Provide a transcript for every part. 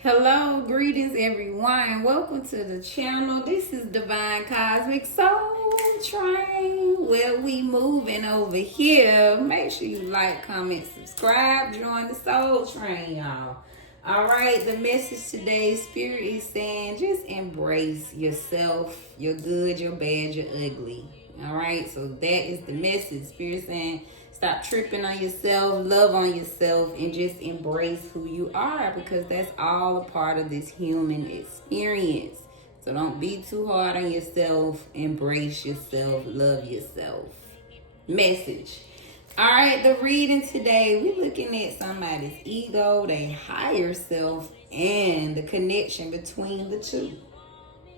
Hello, greetings everyone. Welcome to the channel. This is Divine Cosmic Soul Train. Where we moving over here. Make sure you like, comment, subscribe, join the Soul Train, y'all. Alright, the message today, Spirit is saying just embrace yourself, your good, your bad, your ugly. Alright, so that is the message. Spirit saying stop tripping on yourself, love on yourself, and just embrace who you are, because that's all a part of this human experience. So don't be too hard on yourself. Embrace yourself. Love yourself. Message. All right, the reading today, we're looking at somebody's ego, their higher self, and the connection between the two.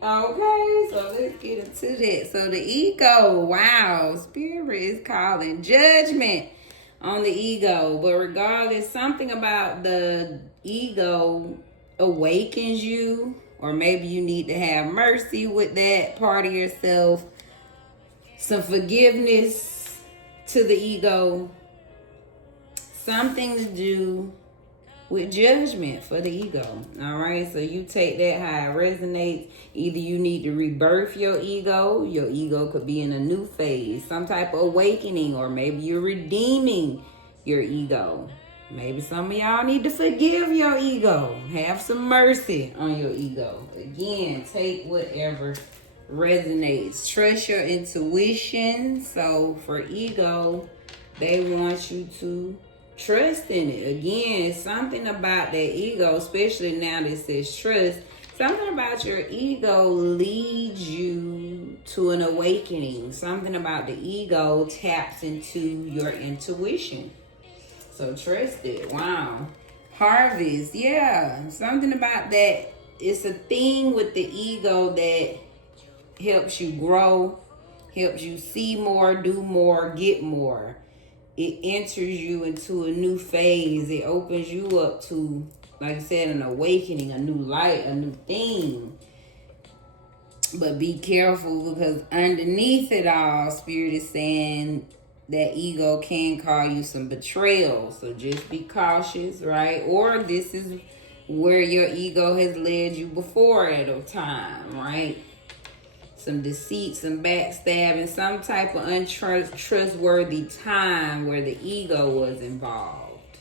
Okay, so let's get into that. So the ego, wow, Spirit is calling judgment on the ego. But regardless, something about the ego awakens you, or maybe you need to have mercy with that part of yourself, some forgiveness to the ego, something to do with judgment for the ego. All right, so you take that how it resonates. Either you need to rebirth your ego could be in a new phase, some type of awakening, or maybe you're redeeming your ego. Maybe some of y'all need to forgive your ego, have some mercy on your ego. Again, take whatever resonates. Trust your intuition. So for ego, they want you to trust in it. Again, something about that ego, especially now that it says trust, something about your ego leads you to an awakening. Something about the ego taps into your intuition. So trust it. Wow. Harvest. Yeah. Something about that. It's a thing with the ego that helps you grow, helps you see more, do more, get more. It enters you into a new phase. It opens you up to, like I said, an awakening, a new light, a new thing. But be careful, because underneath it all, Spirit is saying that ego can call you some betrayal. So just be cautious, right? Or this is where your ego has led you before at a time, right? Some deceit, some backstabbing, some type of untrustworthy time where the ego was involved.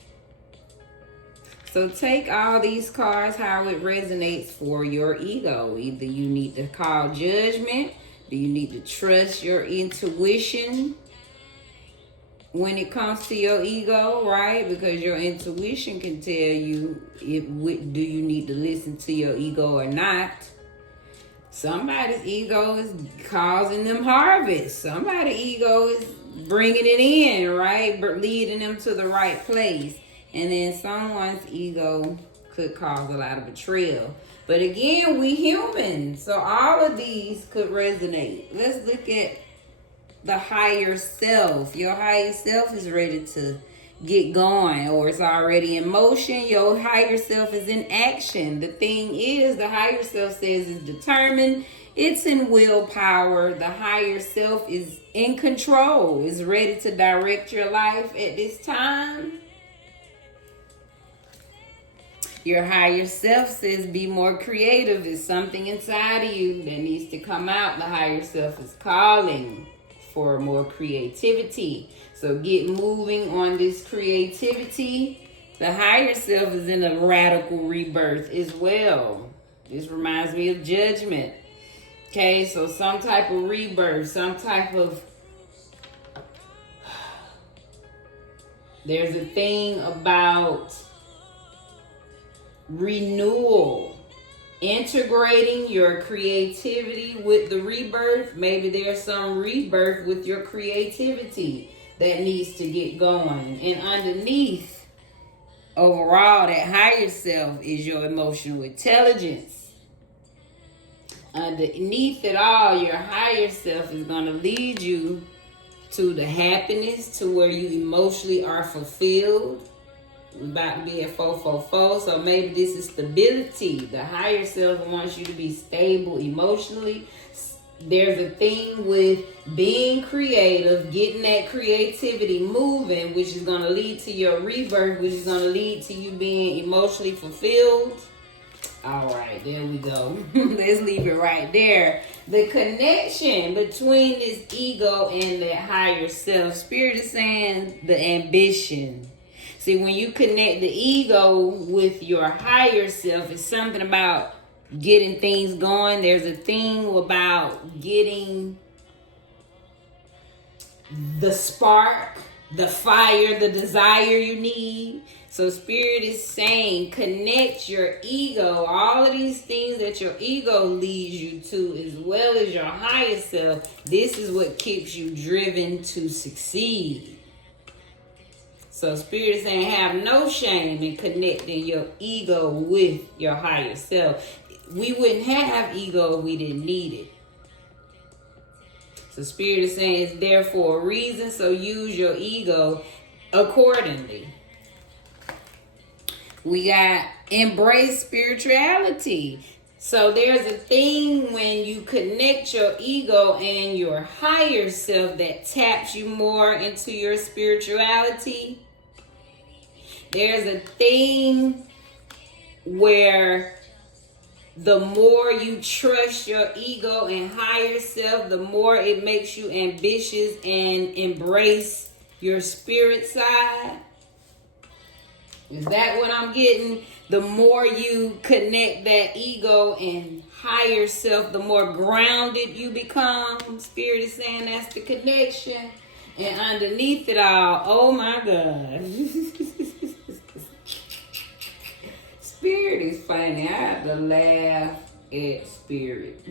So take all these cards, how it resonates for your ego. Either you need to call judgment, do you need to trust your intuition when it comes to your ego, right? Because your intuition can tell you if do you need to listen to your ego or not. Somebody's ego is causing them harvest. Somebody's ego is bringing it in, right? But leading them to the right place. And then someone's ego could cause a lot of betrayal. But again, we human. So all of these could resonate. Let's look at the higher self. Your higher self is ready to get going, or it's already in motion. Your higher self is in action. The thing is, the higher self says it's determined, it's in willpower. The higher self is in control, is ready to direct your life at this time. Your higher self says be more creative. It's something inside of you that needs to come out. The higher self is calling for more creativity. So get moving on this creativity. The higher self is in a radical rebirth as well. This reminds me of judgment. Okay, so some type of rebirth, some type of... There's a thing about renewal. Integrating your creativity with the rebirth. Maybe there's some rebirth with your creativity that needs to get going. And underneath, overall, that higher self is your emotional intelligence. Underneath it all, your higher self is going to lead you to the happiness, to where you emotionally are fulfilled. We're about to be at 444, so maybe this is stability. The higher self wants you to be stable emotionally. There's a thing with being creative, getting that creativity moving, which is going to lead to your rebirth, which is going to lead to you being emotionally fulfilled. All right, there we go. Let's leave it right there. The connection between this ego and the higher self. Spirit is saying the ambition. See, when you connect the ego with your higher self, it's something about getting things going. There's a thing about getting the spark, the fire, the desire you need. So Spirit is saying connect your ego, all of these things that your ego leads you to, as well as your higher self. This is what keeps you driven to succeed. So Spirit is saying have no shame in connecting your ego with your higher self. We wouldn't have ego if we didn't need it. So Spirit is saying it's there for a reason, so use your ego accordingly. We got embrace spirituality. So there's a thing when you connect your ego and your higher self that taps you more into your spirituality. There's a thing where the more you trust your ego and higher self, the more it makes you ambitious and embrace your spirit side. Is that what I'm getting? The more you connect that ego and higher self, the more grounded you become. Spirit is saying that's the connection. And underneath it all, oh my God. Spirit is funny. I have to laugh at Spirit.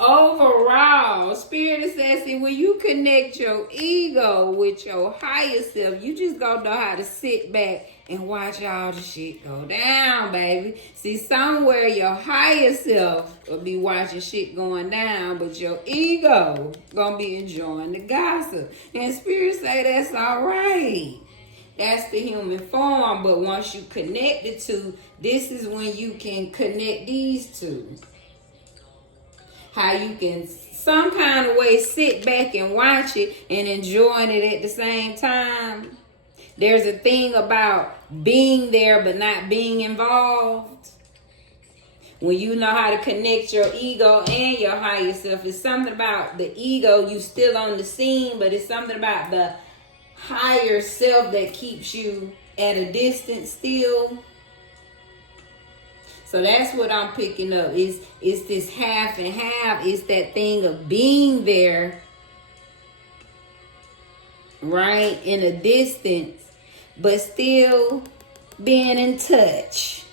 Overall, Spirit says, see, when you connect your ego with your higher self, you just gonna know how to sit back and watch all the shit go down, baby. See, somewhere your higher self will be watching shit going down, but your ego gonna be enjoying the gossip. And Spirit say that's all right. That's the human form, but once you connect the two, this is when you can connect these two. How you can some kind of way sit back and watch it and enjoying it at the same time. There's a thing about being there but not being involved. When you know how to connect your ego and your higher self, it's something about the ego, you still on the scene, but it's something about the higher self that keeps you at a distance still. So that's what I'm picking up. It's this half and half. It's that thing of being there, right, in a distance, but still being in touch.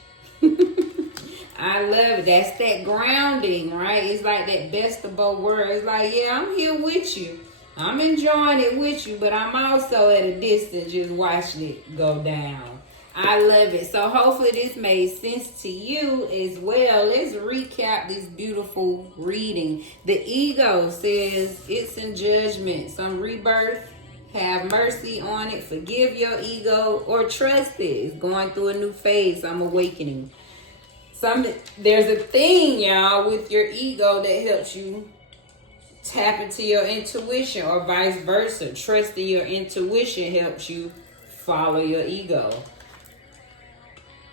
I love it. That's that grounding, right? It's like that best of both worlds. It's like, yeah, I'm here with you. I'm enjoying it with you, but I'm also at a distance just watching it go down. I love it. So hopefully this made sense to you as well. Let's recap this beautiful reading. The ego says it's in judgment, some rebirth. Have mercy on it. Forgive your ego or trust it. It's going through a new phase. Some awakening. There's a thing, y'all, with your ego that helps you tap into your intuition, or vice versa. Trusting your intuition helps you follow your ego.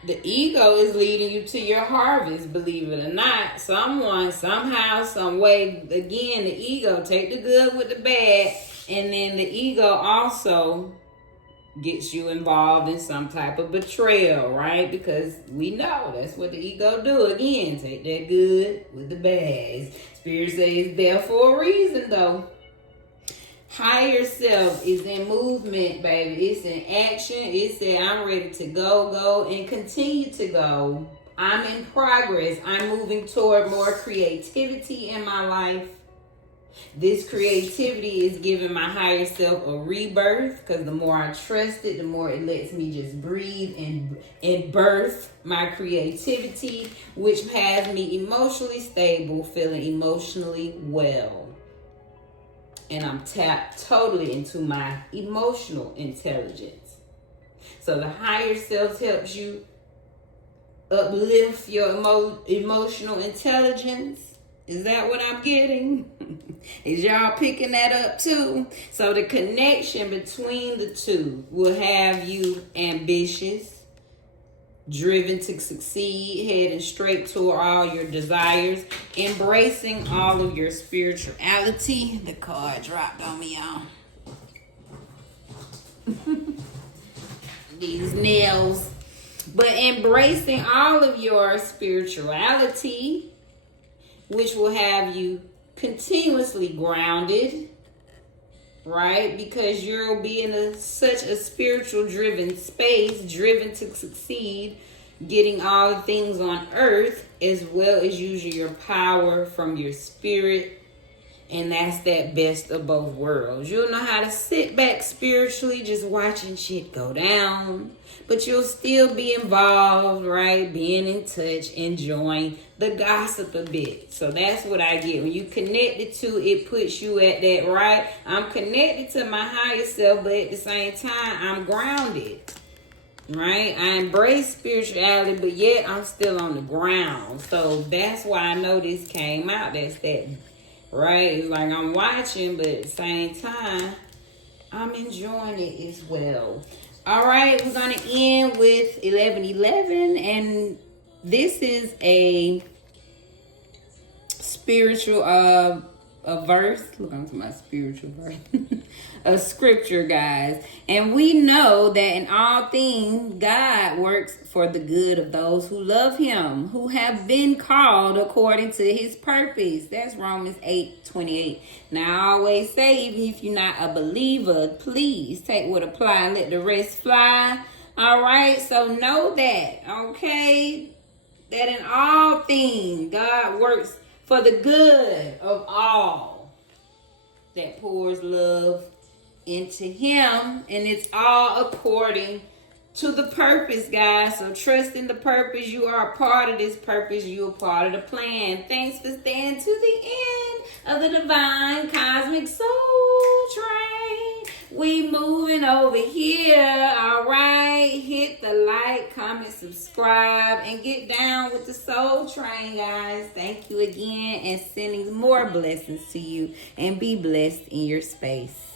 The ego is leading you to your harvest, believe it or not. Someone, somehow, some way, again, the ego, take the good with the bad, and then the ego also gets you involved in some type of betrayal, right? Because we know that's what the ego do. Again, take that good with the bad. Spirit says it's there for a reason, though. Higher self is in movement, baby. It's in action. It said, I'm ready to go, and continue to go. I'm in progress. I'm moving toward more creativity in my life. This creativity is giving my higher self a rebirth, because the more I trust it, the more it lets me just breathe and birth my creativity, which has me emotionally stable, feeling emotionally well. And I'm tapped totally into my emotional intelligence. So the higher self helps you uplift your emotional intelligence. Is that what I'm getting? Is y'all picking that up too? So the connection between the two will have you ambitious, driven to succeed, heading straight to all your desires, embracing all of your spirituality. The card dropped on me, y'all. These nails. But embracing all of your spirituality, which will have you continuously grounded, right? Because you'll be in such a spiritual driven space, driven to succeed, getting all the things on earth, as well as using your power from your spirit. And that's that best of both worlds. You'll know how to sit back spiritually, just watching shit go down. But you'll still be involved, right? Being in touch, enjoying the gossip a bit. So that's what I get. When you connected to it, puts you at that, right? I'm connected to my higher self, but at the same time, I'm grounded. Right? I embrace spirituality, but yet I'm still on the ground. So that's why I know this came out. That's that. Right? It's like I'm watching, but at the same time, I'm enjoying it as well. All right, we're going to end with 1111. And this is a spiritual, a verse. Look onto my spiritual verse. A scripture, guys. And we know that in all things, God works for the good of those who love him, who have been called according to his purpose. That's Romans 8:28. Now, I always say, even if you're not a believer, please take what apply and let the rest fly. All right, so know that, okay? That in all things, God works for the good of all that pours love into him, and it's all according to the purpose, guys. So trust in the purpose. You are a part of this purpose. You are part of the plan. Thanks for staying to the end of the Divine Cosmic Soul Train. We moving over here. All right, hit the like, comment, subscribe, and get down with the Soul Train, guys. Thank you again, and sending more blessings to you, and be blessed in your space.